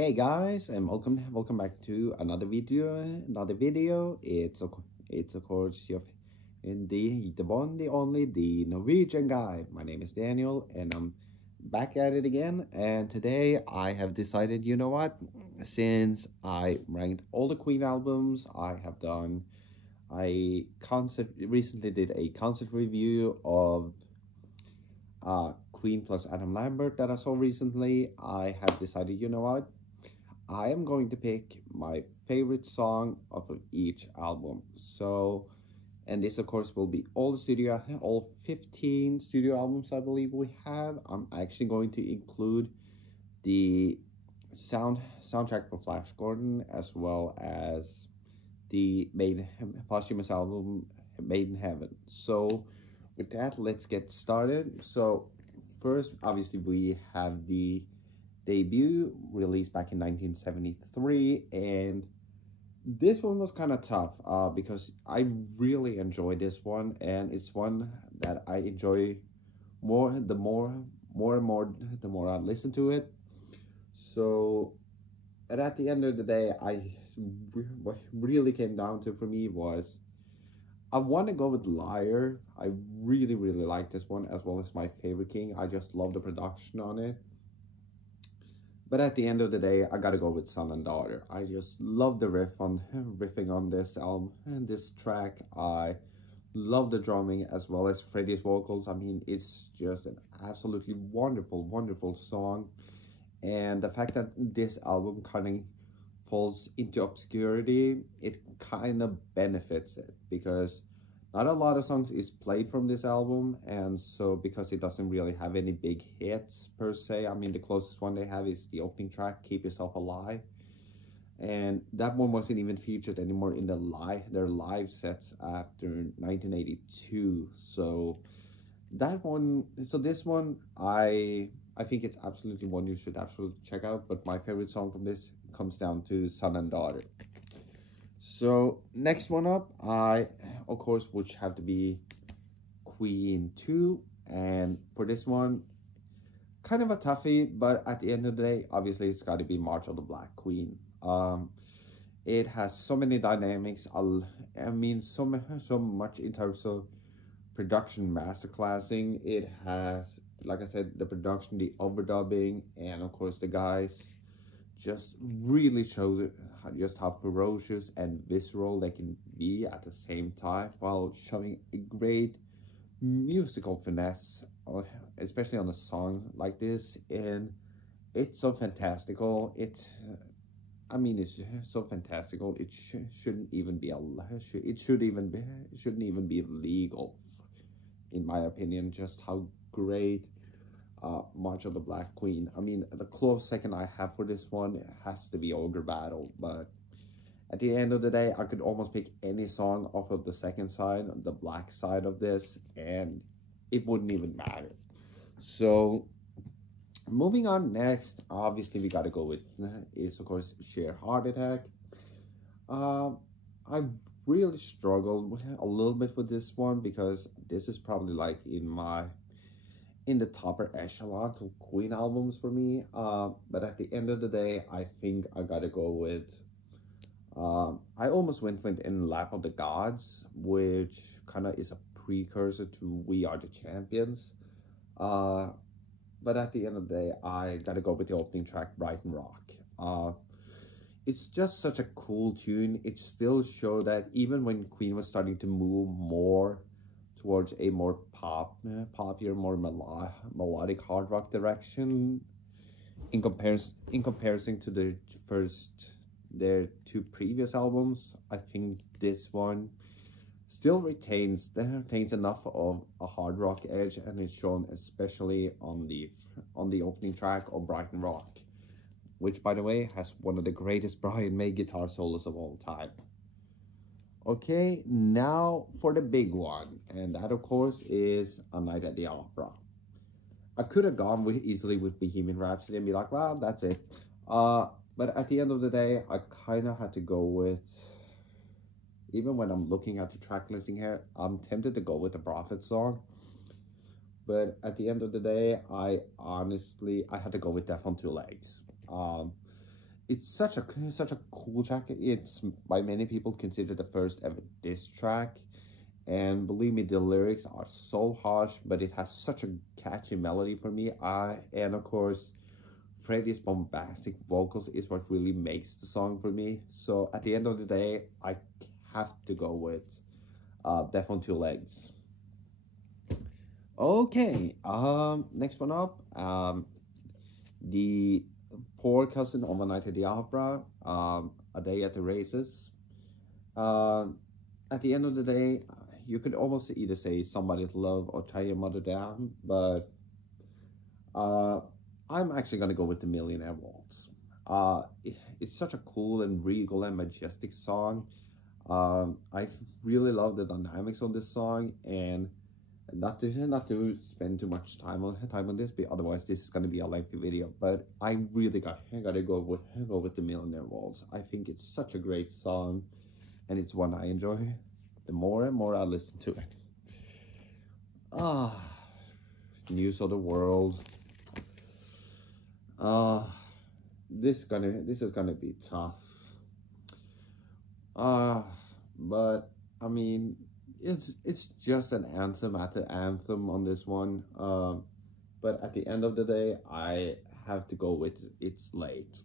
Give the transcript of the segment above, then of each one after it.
Hey guys, and welcome back to another video. It's of course the one, the only, the Norwegian guy. My name is Daniel, and I'm back at it again. And today I have decided, you know what? Since I ranked all the Queen albums, I recently did a concert review of Queen plus Adam Lambert that I saw recently. I have decided, you know what? I am going to pick my favorite song of each album. So, and this of course will be all 15 studio albums I believe we have. I'm actually going to include the soundtrack for Flash Gordon, as well as the posthumous album Made in Heaven. So with that, let's get started. So first, obviously, we have the debut released back in 1973, and this one was kind of tough because I really enjoyed this one, and it's one that I enjoy more the more I listen to it. So, and at the end of the day, what really came down to for me was I want to go with Liar. I really like this one, as well as My Favorite King. I just love the production on it. But at the end of the day, I gotta go with Son and Daughter. I just love the riffing on this album and this track. I love the drumming as well as Freddie's vocals. I mean, it's just an absolutely wonderful song. And the fact that this album kind of falls into obscurity, it kind of benefits it, because not a lot of songs is played from this album, and so because it doesn't really have any big hits per se. I mean, the closest one they have is the opening track, Keep Yourself Alive, and that one wasn't even featured anymore in their live sets after 1982. So that one, so this one, I think it's absolutely one you should absolutely check out. But my favorite song from this comes down to Son and Daughter. So next one up, of course would have to be Queen 2, and for this one, kind of a toughie, but at the end of the day, obviously it's got to be March of the Black Queen. It has so many dynamics. I mean, so much in terms of production masterclassing. It has, like I said, the production, the overdubbing, and of course the guys just really shows it just how ferocious and visceral they can be at the same time, while showing a great musical finesse, especially on a song like this. And it's so fantastical. I mean, it's so fantastical. It shouldn't even be shouldn't even be legal, in my opinion. Just how great March of the Black Queen. I mean, the close second I have for this one has to be Ogre Battle, but at the end of the day, I could almost pick any song off of the second side, the black side of this, and it wouldn't even matter. So moving on, next, obviously we got to go with is of course Sheer Heart Attack. I really struggled a little bit with this one, because this is probably like in the topper echelon to Queen albums for me. But at the end of the day, I think I gotta go with I almost went with In Lap of the Gods, which kind of is a precursor to We Are the Champions. But at the end of the day, I gotta go with the opening track, Brighton Rock. It's just such a cool tune. It still showed that even when Queen was starting to move more towards a more poppier, more melodic hard rock direction, in comparison to their two previous albums, I think this one still retains enough of a hard rock edge, and is shown especially on the opening track of Brighton Rock, which, by the way, has one of the greatest Brian May guitar solos of all time. Okay, now for the big one, and that of course is A Night at the Opera. I could have gone easily with Bohemian Rhapsody and be like, well, that's it. But at the end of the day, I kind of had to go with, even when I'm looking at the track listing here, I'm tempted to go with the Prophet song. But at the end of the day, I had to go with Death on Two Legs. it's such a cool track. It's by many people considered the first ever diss track, and believe me, the lyrics are so harsh, but it has such a catchy melody for me. And of course, Freddie's bombastic vocals is what really makes the song for me. So at the end of the day, I have to go with Death on Two Legs. Okay, next one up, the poor cousin of A Night at the Opera, A Day at the Races. At the end of the day, you could almost either say Somebody to Love or Tie Your Mother Down, but I'm actually gonna go with the Millionaire Waltz. It's such a cool and regal and majestic song. I really love the dynamics of this song, and not to spend too much time on this, but otherwise this is gonna be a lengthy video. But I really gotta go with the Millionaire Waltz. I think it's such a great song, and it's one I enjoy the more and more I listen to it. News of the World. This is gonna be tough. But I mean, it's just an anthem after anthem on this one. But at the end of the day, I have to go with It's Late.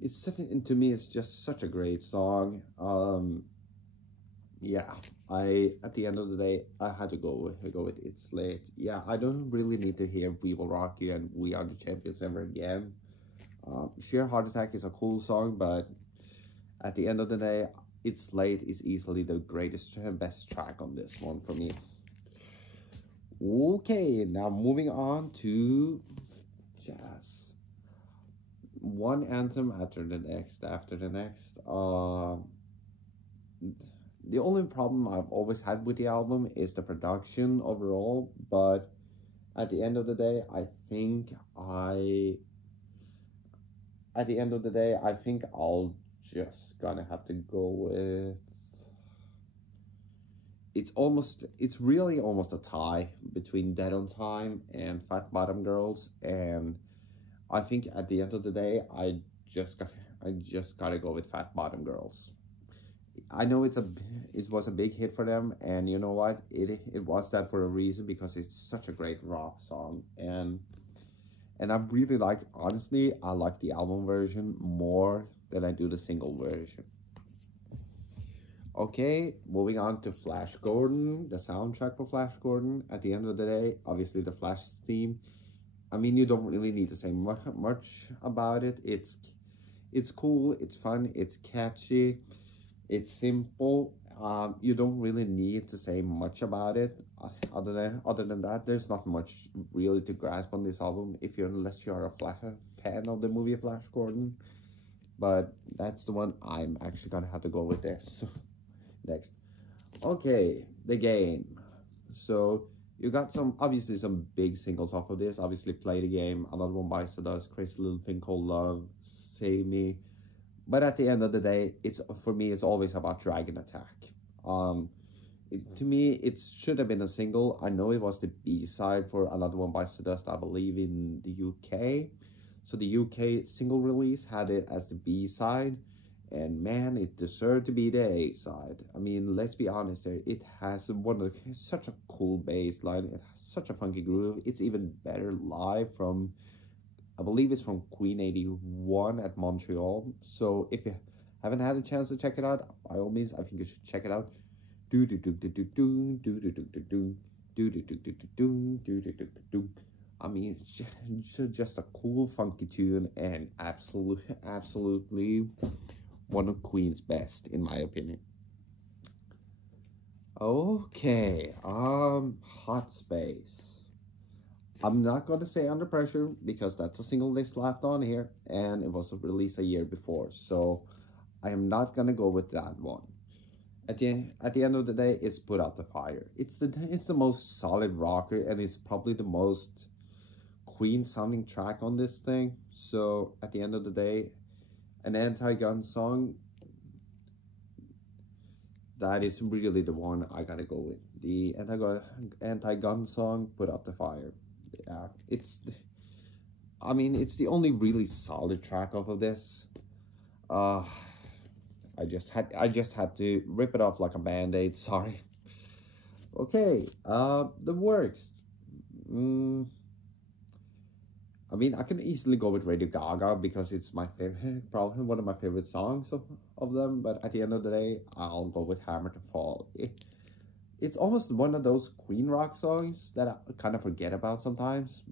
It's to me, it's just such a great song. Yeah, at the end of the day, I had to go with It's Late. Yeah, I don't really need to hear We Will Rock You and We Are the Champions ever again. Sheer Heart Attack is a cool song, but at the end of the day, It's Late is easily the greatest and best track on this one for me. Okay, now moving on to jazz. One anthem after the next. The only problem I've always had with the album is the production overall, but at the end of the day, I think I'll just gonna have to go with, it's really almost a tie between Dead on Time and Fat Bottom Girls, and I think at the end of the day, I just gotta go with Fat Bottom Girls. I know it was a big hit for them, and you know what, it was that for a reason, because it's such a great rock song, and I really honestly, I like the album version more than I do the single version. Okay, moving on to Flash Gordon, the soundtrack for Flash Gordon. At the end of the day, obviously the Flash theme, I mean, you don't really need to say much about it. It's cool, it's fun, it's catchy, it's simple. You don't really need to say much about it. Other than that, there's not much really to grasp on this album unless you're a fan of the movie Flash Gordon. But that's the one I'm actually gonna have to go with there. So next, okay, The Game. So you got obviously some big singles off of this. Obviously, Play the Game, Another One Bites the Dust, Crazy Little Thing Called Love, Save Me. But at the end of the day, for me, it's always about Dragon Attack. To me, it should have been a single. I know it was the B-side for Another One Bites the Dust, I believe, in the UK. So the UK single release had it as the B-side, and man, it deserved to be the A-side. I mean, let's be honest there, it has such a cool bass line, it has such a funky groove. It's even better live from, I believe it's from Queen 81 at Montreal. So if you haven't had a chance to check it out, by all means, I think you should check it out. I mean, it's just a cool, funky tune, and absolutely one of Queen's best, in my opinion. Okay, Hot Space. I'm not going to say Under Pressure, because that's a single they slapped on here, and it was released a year before, so I am not going to go with that one. At the end of the day, it's Put Out the Fire. It's the most solid rocker, and it's probably the most Queen sounding track on this thing. So at the end of the day, an anti-gun song, that is really the one I gotta go with. The anti-gun song, Put Out the Fire. Yeah, I mean, it's the only really solid track off of this. I just had to rip it off like a band-aid. Sorry. Okay, the works. I mean, I can easily go with Radio Gaga because it's my favorite, probably one of my favorite songs of them. But at the end of the day, I'll go with Hammer to Fall. It's almost one of those Queen rock songs that I kind of forget about sometimes.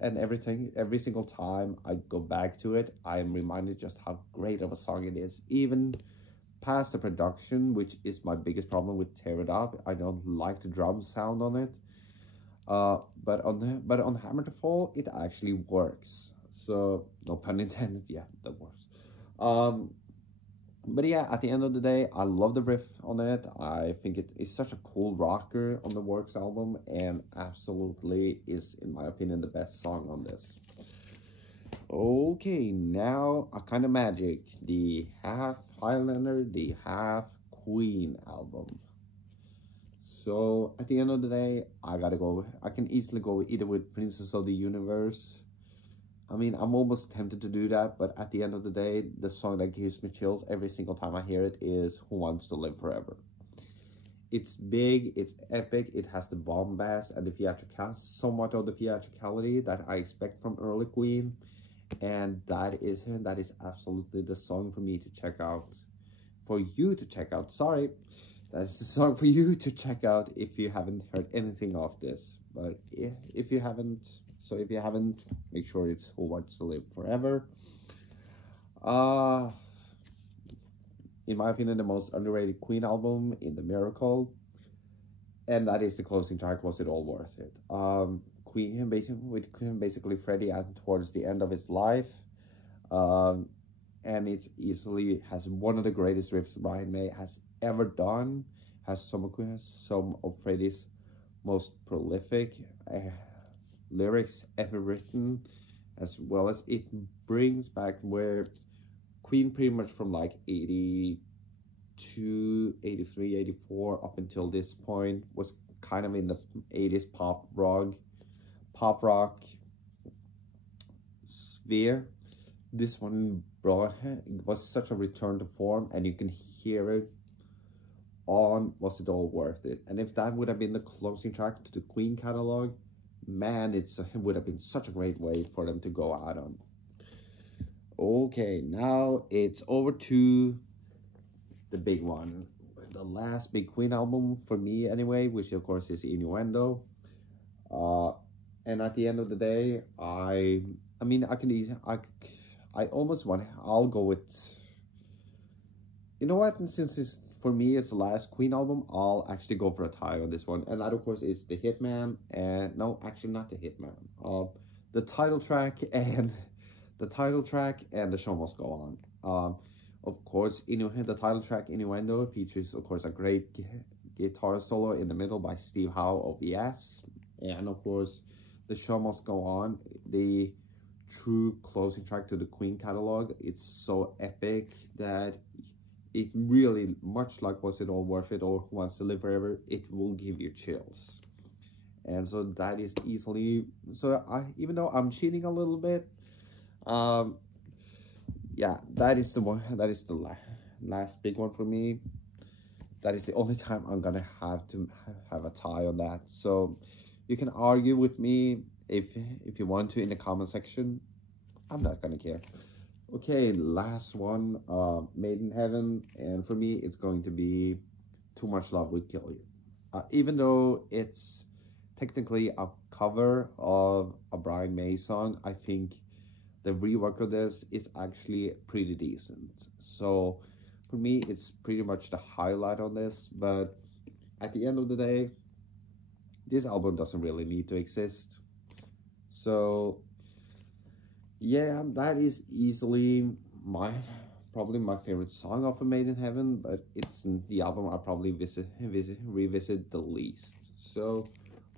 Every single time I go back to it, I am reminded just how great of a song it is. Even past the production, which is my biggest problem with Tear It Up. I don't like the drum sound on it. But on Hammer to Fall, it actually works. So no pun intended. Yeah, that works. But yeah, at the end of the day, I love the riff on it. I think it is such a cool rocker on the Works album, and absolutely is, in my opinion, the best song on this. Okay, now a Kind of Magic, the Half Highlander, the Half Queen album. So at the end of the day, I can easily go either with Princess of the Universe. I mean, I'm almost tempted to do that, but at the end of the day, the song that gives me chills every single time I hear it is Who Wants to Live Forever. It's big, it's epic, it has the bombast and the somewhat of the theatricality that I expect from early Queen. And that is absolutely the song for me to check out. For you to check out, sorry. That's the song for you to check out if you haven't heard anything of this. But if you haven't, make sure it's Who Wants to Live Forever. In my opinion, the most underrated Queen album in the Miracle. And that is the closing track, Was It All Worth It? Queen basically Freddie towards the end of his life. And it easily has one of the greatest riffs Brian May has ever done. Has some of Freddie's most prolific lyrics ever written, as well as it brings back where Queen pretty much from like 82, 83, 84 up until this point was kind of in the 80s pop rock sphere. This one was such a return to form, and you can hear it on Was It All Worth It? And if that would have been the closing track to the Queen catalog, man, it would have been such a great way for them to go out on. Okay, now it's over to the big one, the last big Queen album for me anyway, which of course is Innuendo. And at the end of the day, I'll go with, you know what, since for me it's the last Queen album, I'll actually go for a tie on this one. And that of course is The Hitman, and no, actually not The Hitman, the title track and The Show Must Go On. Of course, the title track Innuendo features of course a great guitar solo in the middle by Steve Howe of Yes, and of course The Show Must Go On, the true closing track to the Queen catalog. It's so epic that it really, much like Was It All Worth It or Who Wants to Live Forever, it will give you chills. And so that is easily, even though I'm cheating a little bit, yeah, that is the one, that is the last big one for me. That is the only time I'm gonna have to have a tie on that. So you can argue with me if you want to in the comment section. I'm not gonna care. Okay, last one, Made in Heaven, and for me it's going to be Too Much Love Would Kill You. Even though it's technically a cover of a Brian May song, I think the rework of this is actually pretty decent. So for me, it's pretty much the highlight on this. But at the end of the day, this album doesn't really need to exist. So yeah, that is easily probably my favorite song of Made in Heaven, but it's the album I probably revisit the least. So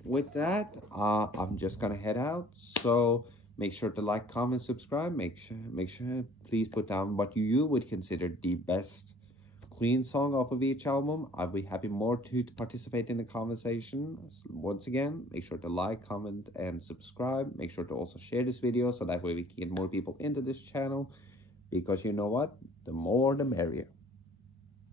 with that, I'm just gonna head out. So make sure to like, comment, subscribe. Make sure, please put down what you would consider the best Queen song off of each album, I'll be happy more to participate in the conversation. So once again, make sure to like, comment, and subscribe. Make sure to also share this video so that way we can get more people into this channel, because you know what? The more the merrier.